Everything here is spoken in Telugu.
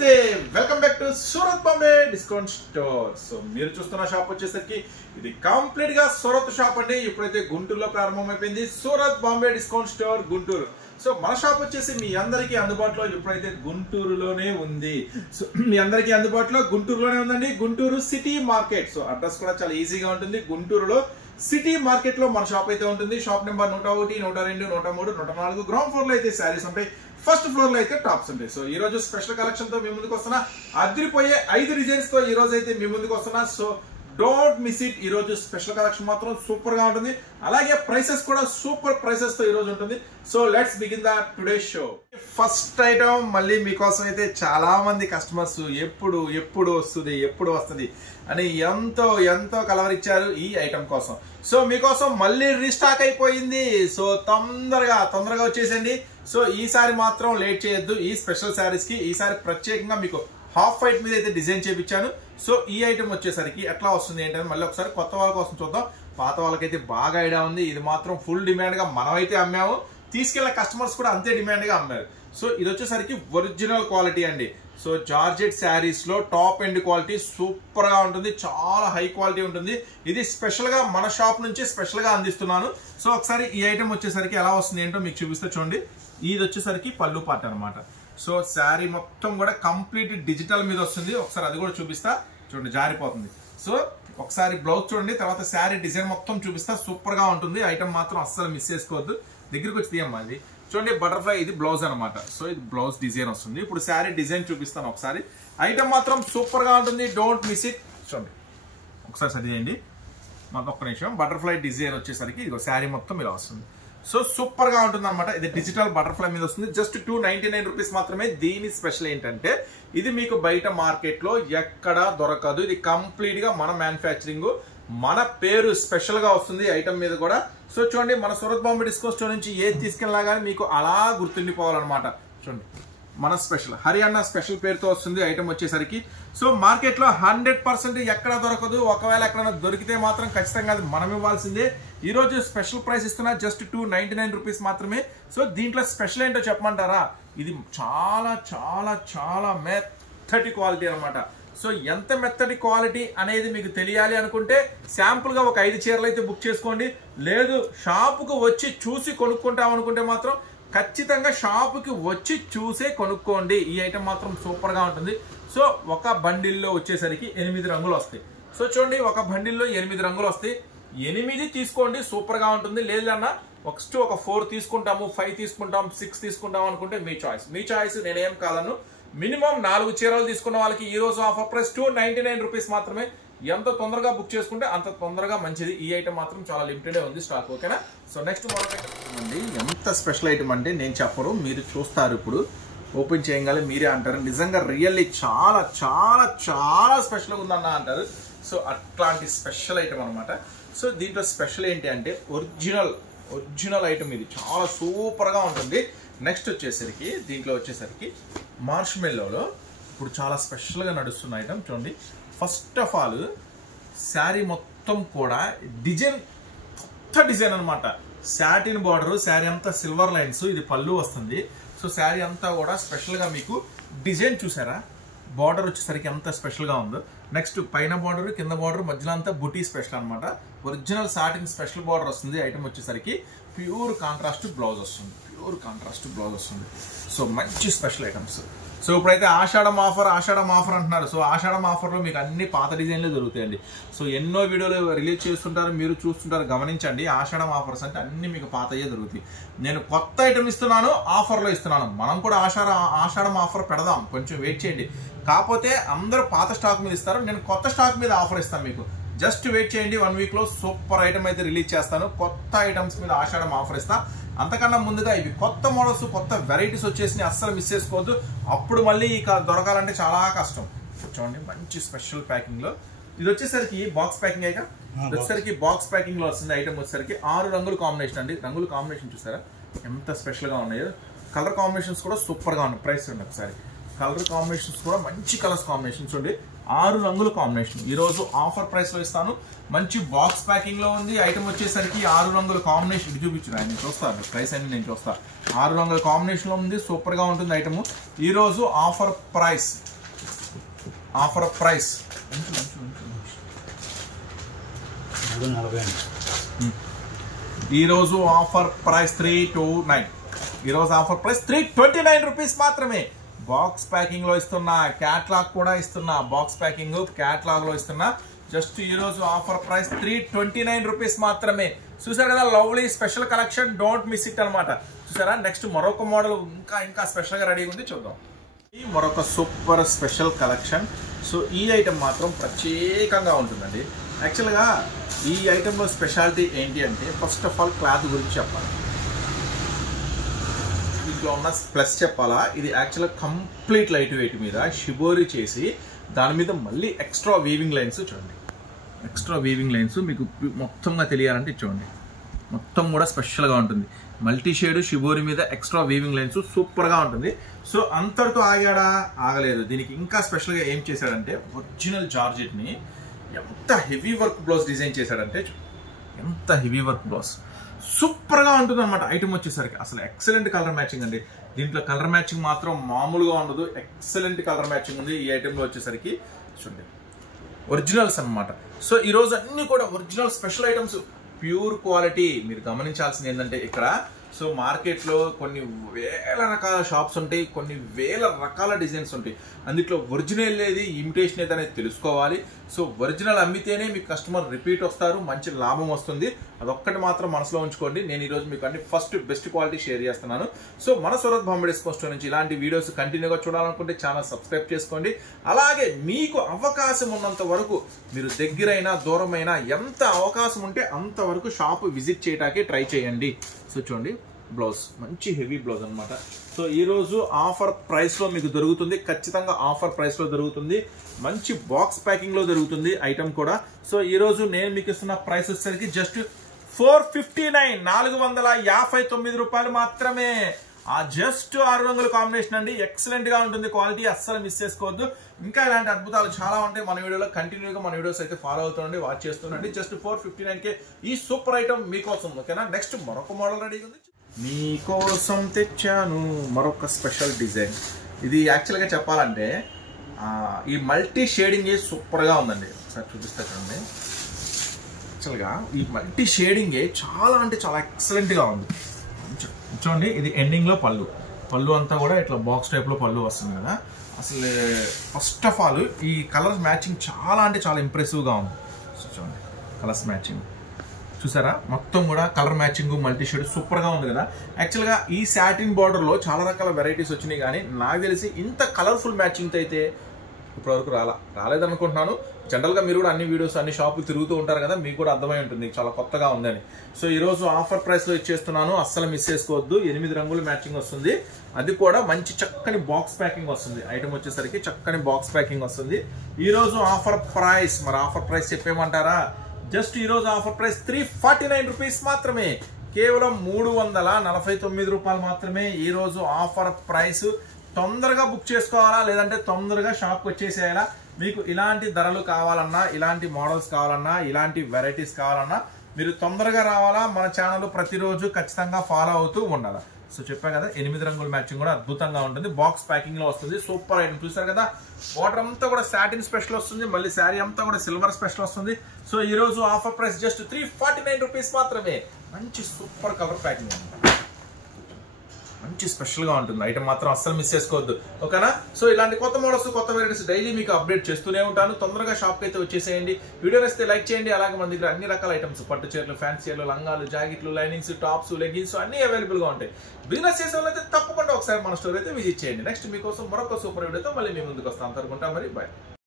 Welcome back to Surat Bombay discount store. So మీరు చూస్తున్న షాప్ వచ్చేసరికి ఇది కంప్లీట్ గా సూరత్ షాప్ అండి. ఇప్పుడైతే గుంటూరులో ప్రారంభమైపోయింది Surat Bombay discount store Guntur. So మన షాప్ వచ్చేసి మీ అందరికీ అందుబాటులో ఇప్పుడైతే గుంటూరులోనే ఉంది. సో మీ అందరికీ అందుబాటులో గుంటూరులోనే ఉందండి, Guntur city market. So address కూడా చాలా ఈజీగా ఉంటుంది. గుంటూరులో సిటీ మార్కెట్ లో మన షాప్ అయితే ఉంటుంది. Shop number 101, 102, 103, 104. గ్రౌండ్ ఫ్లోర్ లో అయితే శారీస్ ఉంటాయి, ఫస్ట్ ఫ్లోర్ లో అయితే టాప్స్ ఉంటాయి. సో ఈ రోజు స్పెషల్ కలెక్షన్ తో మీ ముందుకు వస్తున్నా. అదిరిపోయే 5 డిజైన్స్ తో ఈ రోజు అయితే మీ ముందుకు వస్తున్నా. So don't miss it. ఈ రోజు స్పెషల్ కలెక్షన్ మాత్రం సూపర్ గా ఉంటుంది, అలాగే ప్రైసెస్ కూడా సూపర్ ప్రైసెస్ తో ఈ రోజు ఉంటుంది. So let's begin the today show. First item మళ్ళీ మీకోసం అయితే చాలా మంది కస్టమర్స్ ఎప్పుడు వస్తుంది అని ఎంతో కలవరిచ్చారు ఈ ఐటమ్ కోసం. సో మీకోసం మళ్ళీ రీస్టాక్ అయిపోయింది. సో తొందరగా వచ్చేసండి. సో ఈసారి మాత్రం లేట్ చేయొద్దు. ఈ స్పెషల్ శారీస్ కి ఈసారి ప్రత్యేకంగా మీకు హాఫ్ వైట్ మీద అయితే డిజైన్ చేయించాను. సో ఈ ఐటమ్ వచ్చేసరికి ఎట్లా వస్తుంది ఏంటంటే మళ్ళీ ఒకసారి కొత్త వాళ్ళ కోసం చూద్దాం. పాత వాళ్ళకైతే బాగా ఐడియా ఉంది. ఇది మాత్రం ఫుల్ డిమాండ్ గా మనమైతే అమ్మాము, తీసుకెళ్లిన కస్టమర్స్ కూడా అంతే డిమాండ్ గా అమ్మారు. సో ఇది వచ్చేసరికి ఒరిజినల్ క్వాలిటీ అండి. సో జార్జెట్ శారీస్ లో టాప్ ఎండ్ క్వాలిటీ సూపర్ గా ఉంటుంది, చాలా హై క్వాలిటీ ఉంటుంది. ఇది స్పెషల్ గా మన షాప్ నుంచి స్పెషల్ గా అందిస్తున్నాను. సో ఒకసారి ఈ ఐటమ్ వచ్చేసరికి ఎలా వస్తుంది ఏంటో మీకు చూపిస్తే చూడండి. ఇది వచ్చేసరికి పళ్ళు పార్ట్ అనమాట. సో శారీ మొత్తం కూడా కంప్లీట్ డిజిటల్ మీద వస్తుంది. ఒకసారి అది కూడా చూపిస్తా చూడండి, జారిపోతుంది. సో ఒకసారి బ్లౌజ్ చూడండి, తర్వాత శారీ డిజైన్ మొత్తం చూపిస్తా. సూపర్ గా ఉంటుంది. ఐటమ్ మాత్రం అస్సలు మిస్ చేసుకోవద్దు. దగ్గరికి వచ్చి తీయమ్మా. ఇది చూడండి బటర్ఫ్లై, ఇది బ్లౌజ్ అనమాట. సో ఇది బ్లౌజ్ డిజైన్ వస్తుంది. ఇప్పుడు శారీ డిజైన్ చూపిస్తాను ఒకసారి. ఐటమ్ మాత్రం సూపర్ గా ఉంటుంది, డోంట్ మిస్ ఇట్. చూడండి ఒకసారి సరి చేయండి మాకు ఒక్క నిమిషం. బటర్ఫ్లై డిజైన్ వచ్చేసరికి ఇది శారీ మొత్తం ఇలా వస్తుంది. సో సూపర్ గా ఉంటుంది అనమాట. ఇది డిజిటల్ బటర్ఫ్లై మీద వస్తుంది. జస్ట్ 299 రూపీస్ మాత్రమే. దీని స్పెషల్ ఏంటంటే ఇది మీకు బయట మార్కెట్ లో ఎక్కడా దొరకదు. ఇది కంప్లీట్ గా మన మ్యానుఫ్యాక్చరింగ్, మన పేరు స్పెషల్ గా వస్తుంది ఐటమ్ మీద కూడా. సో చూడండి మన సూరత్ బాంబే డిస్కౌంట్ స్టోర్ నుంచి ఏది తీసుకెళ్ళినా కానీ మీకు అలా గుర్తుండిపోవాలన్నమాట. చూడండి మన స్పెషల్ హర్యానా స్పెషల్ పేరుతో వస్తుంది ఐటమ్ వచ్చేసరికి. సో మార్కెట్ లో 100% ఎక్కడ దొరకదు. ఒకవేళ ఎక్కడైనా దొరికితే మాత్రం ఖచ్చితంగా అది మనం ఇవ్వాల్సిందే. ఈ రోజు స్పెషల్ ప్రైస్ ఇస్తున్నా, జస్ట్ 299 రూపీస్ మాత్రమే. సో దీంట్లో స్పెషల్ ఏంటో చెప్పమంటారా? ఇది చాలా మెత్తటి క్వాలిటీ అనమాట. సో ఎంత మెత్తటి క్వాలిటీ అనేది మీకు తెలియాలి అనుకుంటే శాంపుల్ గా ఒక 5 చీరలు అయితే బుక్ చేసుకోండి. లేదు షాపుకు వచ్చి చూసి కొనుక్కుంటాం అనుకుంటే మాత్రం ఖచ్చితంగా షాపుకి వచ్చి చూసే కొనుక్కోండి. ఈ ఐటమ్ మాత్రం సూపర్ గా ఉంటుంది. సో ఒక బండిల్లో వచ్చేసరికి 8 రంగులు వస్తాయి. సో చూడండి ఒక బండిల్లో 8 రంగులు వస్తాయి. 8 తీసుకోండి, సూపర్ గా ఉంటుంది. లేదన్నా ఒక 4 తీసుకుంటాము, 5 తీసుకుంటాం, 6 తీసుకుంటాం అనుకుంటే మీ చాయిస్. నేనేం కాదను. మినిమం 4 చీరలు తీసుకున్న వాళ్ళకి ఈ రోజు ఆఫర్ ప్రైస్ 299 రూపీస్ మాత్రమే. ఎంత తొందరగా బుక్ చేసుకుంటే అంత తొందరగా మంచిది. ఈ ఐటమ్ మాత్రం చాలా లిమిటెడ్ ఉంది స్టాక్, ఓకేనా? సో నెక్స్ట్ అండి ఎంత స్పెషల్ ఐటమ్ అంటే నేను చెప్పరు, మీరు చూస్తారు. ఇప్పుడు ఓపెన్ చేయగానే మీరే అంటారు నిజంగా రియల్లీ చాలా స్పెషల్గా ఉందన్న అంటారు. సో అట్లాంటి స్పెషల్ ఐటమ్ అనమాట. సో దీంట్లో స్పెషల్ ఏంటి అంటే ఒరిజినల్ ఐటమ్. ఇది చాలా సూపర్ గా ఉంటుంది. నెక్స్ట్ వచ్చేసరికి దీంట్లో వచ్చేసరికి మార్ష్ మెల్లోలో ఇప్పుడు చాలా స్పెషల్ గా నడుస్తున్న ఐటమ్ చూడండి. ఫస్ట్ ఆఫ్ ఆల్ శారీ మొత్తం కూడా కొత్త డిజైన్ అనమాట. సాటిన్ బార్డర్, శారీ అంతా సిల్వర్ లైన్స్, ఇది పళ్ళు వస్తుంది. సో శారీ అంతా కూడా స్పెషల్ గా మీకు డిజైన్ చూసారా? బార్డర్ వచ్చేసరికి ఎంత స్పెషల్ గా ఉందో. నెక్స్ట్ పైన బార్డర్, కింద బార్డర్, మధ్యలో అంతా బుటీ స్పెషల్ అనమాట. ఒరిజినల్ సాటిన్ స్పెషల్ బార్డర్ వస్తుంది. ఐటమ్ వచ్చేసరికి ప్యూర్ కాంట్రాస్ట్ బ్లౌజ్ వస్తుంది. సో మంచి స్పెషల్ ఐటమ్స్. సో ఇప్పుడైతే ఆషాఢం ఆఫర్ అంటున్నారు. సో ఆషాఢం ఆఫర్లో మీకు అన్ని పాత డిజైన్లు దొరుకుతాయండి. సో ఎన్నో వీడియోలు రిలీజ్ చేస్తుంటారు, మీరు చూస్తుంటారు, గమనించండి. ఆషాఢం ఆఫర్స్ అంటే అన్ని మీకు పాతయే దొరుకుతాయి. నేను కొత్త ఐటమ్ ఇస్తున్నాను, ఆఫర్లో ఇస్తున్నాను. మనం కూడా ఆషాఢం ఆఫర్ పెడదాం, కొంచెం వెయిట్ చేయండి. కాకపోతే అందరూ పాత స్టాక్ మీద ఇస్తారు, నేను కొత్త స్టాక్ మీద ఆఫర్ ఇస్తాను మీకు. జస్ట్ వెయిట్ చేయండి. 1 వీక్ లో సూపర్ ఐటమ్ అయితే రిలీజ్ చేస్తాను. కొత్త ఐటమ్స్ మీద ఆషాఢం ఆఫర్ ఇస్తా. అంతకన్నా ముందుగా ఇవి కొత్త మోడల్స్, కొత్త వెరైటీస్ వచ్చేసి అస్సలు మిస్ చేసుకోవద్దు. అప్పుడు మళ్ళీ ఇక దొరకాలంటే చాలా కష్టం. చూడండి మంచి స్పెషల్ ప్యాకింగ్ లో ఇది వచ్చేసరికి బాక్స్ ప్యాకింగ్ అయ్యాక వచ్చేసరికి బాక్స్ ప్యాకింగ్ లో వస్తుంది. ఐటమ్ వచ్చేసరికి 6 రంగుల కాంబినేషన్ అండి. రంగుల కాంబినేషన్ చూసారా ఎంత స్పెషల్ గా ఉన్నాయో. కలర్ కాంబినేషన్స్ కూడా సూపర్ గా ఉన్నాయి. ప్రైస్ చూడండి ఒకసారి. కలర్ కాంబినేషన్స్ కూడా మంచి కలర్స్ కాంబినేషన్స్ చూడండి. 6 రంగుల కాంబినేషన్ ఈరోజు ఆఫర్ ప్రైస్లో ఇస్తాను. మంచి బాక్స్ ప్యాకింగ్లో ఉంది. ఐటమ్ వచ్చేసరికి 6 రంగుల కాంబినేషన్. ఇది చూపించిన నేను చూస్తాను, ప్రైస్ అన్ని నేను చూస్తాను. 6 రంగుల కాంబినేషన్లో ఉంది. సూపర్గా ఉంటుంది ఐటమ్. ఈరోజు ఆఫర్ ప్రైస్ ఈరోజు ఆఫర్ ప్రైస్ 329. ఈరోజు ఆఫర్ ప్రైస్ 329 రూపీస్ మాత్రమే. బాక్స్ ప్యాకింగ్ లో ఇస్తున్నా, క్యాట్లాగ్ కూడా ఇస్తున్నా. బాక్స్ ప్యాకింగ్ క్యాట్లాగ్ లో ఇస్తున్నా. జస్ట్ ఈరోజు ఆఫర్ ప్రైస్ 329 రూపీస్ మాత్రమే. చూసారు కదా, lovely special collection, don't miss it అనమాట. చూసారా, నెక్స్ట్ మరొక మోడల్ ఇంకా స్పెషల్ గా రెడీగా ఉంది, చూద్దాం. ఈ మరొక సూపర్ స్పెషల్ కలెక్షన్. సో ఈ ఐటమ్ మాత్రం ప్రత్యేకంగా ఉంటుందండి. యాక్చువల్గా ఈ ఐటెంలో స్పెషాలిటీ ఏంటి అంటే, ఫస్ట్ ఆఫ్ ఆల్ క్లాత్ గురించి చెప్పాలి. దీంట్లో ఉన్న ప్లస్ చెప్పాలా, ఇది యాక్చువల్గా కంప్లీట్ లైట్ వెయిట్ మీద షిబోరి చేసి దాని మీద మళ్ళీ ఎక్స్ట్రా వీవింగ్ లైన్స్ చూడండి. ఎక్స్ట్రా వీవింగ్ లైన్స్ మీకు మొత్తంగా తెలియాలంటే చూడండి, మొత్తం కూడా స్పెషల్గా ఉంటుంది. మల్టీ షేడ్ షిబోరి మీద ఎక్స్ట్రా వీవింగ్ లైన్స్ సూపర్గా ఉంటుంది. సో అంతటితో ఆగాడా? ఆగలేదు. దీనికి ఇంకా స్పెషల్గా ఏం చేశాడంటే, ఒరిజినల్ జార్జెట్ని ఎంత హెవీ వర్క్ బ్లౌజ్ డిజైన్ చేశాడంటే, ఎంత హెవీ వర్క్ బ్లౌజ్ సూపర్గా ఉంటుంది అనమాట. ఐటమ్ వచ్చేసరికి అసలు ఎక్సలెంట్ కలర్ మ్యాచింగ్ అండి. దీంట్లో కలర్ మ్యాచింగ్ మాత్రం మామూలుగా ఉండదు, ఎక్సలెంట్ కలర్ మ్యాచింగ్ ఉంది ఈ ఐటెంలో వచ్చేసరికి. చూడండి, ఒరిజినల్స్ అనమాట. సో ఈరోజు అన్ని కూడా original special items, pure quality. మీరు గమనించాల్సింది ఏంటంటే, ఇక్కడ సో మార్కెట్లో కొన్ని వేల రకాల షాప్స్ ఉంటాయి, కొన్ని వేల రకాల డిజైన్స్ ఉంటాయి. అందులో ఒరిజినల్ ఏది, ఇమిటేషన్ ఏది అనేది తెలుసుకోవాలి. సో ఒరిజినల్ అమ్మితేనే మీకు కస్టమర్ రిపీట్ వస్తారు, మంచి లాభం వస్తుంది. అదొక్కటి మాత్రం మనసులో ఉంచుకోండి. నేను ఈరోజు మీకు అన్ని ఫస్ట్ బెస్ట్ క్వాలిటీ షేర్ చేస్తున్నాను. సో మన సూరత్ బాంబే డిస్కౌంట్ స్టోర్ నుంచి ఇలాంటి వీడియోస్ కంటిన్యూగా చూడాలనుకుంటే ఛానల్ సబ్స్క్రైబ్ చేసుకోండి. అలాగే మీకు అవకాశం ఉన్నంత వరకు మీరు దగ్గరైనా దూరమైనా ఎంత అవకాశం ఉంటే అంతవరకు షాప్ విజిట్ చేయడానికి ట్రై చేయండి. సో చూడండి, బ్లౌజ్ మంచి హెవీ బ్లౌజ్ అనమాట. సో ఈరోజు ఆఫర్ ప్రైస్లో మీకు దొరుకుతుంది, ఖచ్చితంగా ఆఫర్ ప్రైస్లో దొరుకుతుంది. మంచి బాక్స్ ప్యాకింగ్లో దొరుకుతుంది ఐటమ్ కూడా. సో ఈరోజు నేను మీకు ఇస్తున్న ప్రైస్ వచ్చేసరికి జస్ట్ 459, 459 రూపాయలు మాత్రమే. ఆ జస్ట్ 6 రంగుల కాంబినేషన్ అండి. ఎక్సలెంట్ గా ఉంటుంది క్వాలిటీ, అస్సలు మిస్ చేసుకోవద్దు. ఇంకా ఇలాంటి అద్భుతాలు చాలా ఉంటాయి మన వీడియోలో. కంటిన్యూగా మన వీడియోస్ అయితే ఫాలో అవుతుండండి, వాచ్ చేస్తుండండి. జస్ట్ 459కే ఈ సూపర్ ఐటమ్ మీకోసం. ఓకేనా, నెక్స్ట్ మరొక మోడల్ రెడీగా ఉంది, మీకోసం తెచ్చాను మరొక స్పెషల్ డిజైన్. ఇది యాక్చువల్గా చెప్పాలంటే ఈ మల్టీ షేడింగ్ సూపర్గా ఉందండి. ఒకసారి చూపిస్తా చూడండి. యాక్చువల్గా ఈ మల్టీ షేడింగ్ చాలా అంటే చాలా ఎక్సలెంట్గా ఉంది. చూడండి, ఇది ఎండింగ్లో పళ్ళు అంతా కూడా ఇట్లా బాక్స్ టైప్లో పళ్ళు వస్తుంది కదా. అసలు ఫస్ట్ ఆఫ్ ఆల్ ఈ కలర్ మ్యాచింగ్ చాలా అంటే చాలా ఇంప్రెసివ్గా ఉంది. సో చూడండి, కలర్స్ మ్యాచింగ్ చూసారా, మొత్తం కూడా కలర్ మ్యాచింగ్ మల్టీ షేడ్ సూపర్గా ఉంది కదా. యాక్చువల్గా ఈ సాటిన్ బార్డర్లో చాలా రకాల వెరైటీస్ వచ్చినాయి, కానీ నాకు తెలిసి ఇంత కలర్ఫుల్ మ్యాచింగ్తో అయితే ఇప్పటివరకు రాలేదనుకుంటున్నాను. జనరల్గా మీరు కూడా అన్ని వీడియోస్ అన్ని షాపులు తిరుగుతూ ఉంటారు కదా, మీకు కూడా అర్థమై ఉంటుంది చాలా కొత్తగా ఉందని. సో ఈరోజు ఆఫర్ ప్రైస్లో ఇచ్చేస్తున్నాను, అస్సలు మిస్ చేసుకోవద్దు. 8 రంగుల మ్యాచింగ్ వస్తుంది, అది కూడా మంచి చక్కని బాక్స్ ప్యాకింగ్ వస్తుంది. ఐటమ్ వచ్చేసరికి చక్కని బాక్స్ ప్యాకింగ్ వస్తుంది. ఈరోజు ఆఫర్ ప్రైస్, మరి ఆఫర్ ప్రైస్ చెప్పేమంటారా? జస్ట్ ఈరోజు ఆఫర్ ప్రైస్ 349 రూపీస్ మాత్రమే. కేవలం 349 రూపాయలు మాత్రమే ఈరోజు ఆఫర్ ప్రైస్. తొందరగా బుక్ చేసుకోవాలా, లేదంటే తొందరగా షాప్కి వచ్చేసేయాలా? మీకు ఇలాంటి ధరలు కావాలన్నా, ఇలాంటి మోడల్స్ కావాలన్నా, ఇలాంటి వెరైటీస్ కావాలన్నా మీరు తొందరగా రావాలా. మన ఛానల్ ప్రతిరోజు ఖచ్చితంగా ఫాలో అవుతూ ఉండాలి. సో చెప్పా కదా, 8 రంగుల మ్యాచింగ్ కూడా అద్భుతంగా ఉంటుంది. బాక్స్ ప్యాకింగ్ లో వస్తుంది, సూపర్ ఐటమ్. చూసారు కదా, బార్డర్ అంతా కూడా సాటిన్ స్పెషల్ వస్తుంది, మళ్ళీ శారీ అంతా కూడా సిల్వర్ స్పెషల్ వస్తుంది. సో ఈ రోజు ఆఫర్ ప్రైస్ జస్ట్ 349 రూపీస్ మాత్రమే. మంచి సూపర్ కలర్ ప్యాకింగ్ అనమాట, మంచి స్పెషల్గా ఉంటుంది ఐటమ్, మాత్రం అస్సలు మిస్ చేసుకోవద్దు. ఓకేనా? సో ఇలాంటి కొత్త మోడల్స్, కొత్త వెరైటీస్ డైలీ మీకు అప్డేట్ చేస్తూనే ఉంటాను. తొందరగా షాప్కి అయితే వచ్చేసేయండి. వీడియో నచ్చితే లైక్ చేయండి. అలాగే మన దగ్గర అన్ని రకాల ఐటమ్స్, పట్టు చీరలు, ఫ్యాన్సీ చీరలు, లంగాలు, జాకెట్లు, లైనింగ్స్, టాప్స్, లెగిన్స్ అన్ని అవైలబుల్గా ఉంటాయి. బిజినెస్ చేసే వాళ్ళు అయితే తప్పకుండా ఒకసారి మన స్టోర్ అయితే విజిట్ చేయండి. నెక్స్ట్ మీకోసం మరొక సూపర్ వీడియోతో మళ్ళీ మీ ముందుకు వస్తాను. అంతవరకు మరి బాయ్.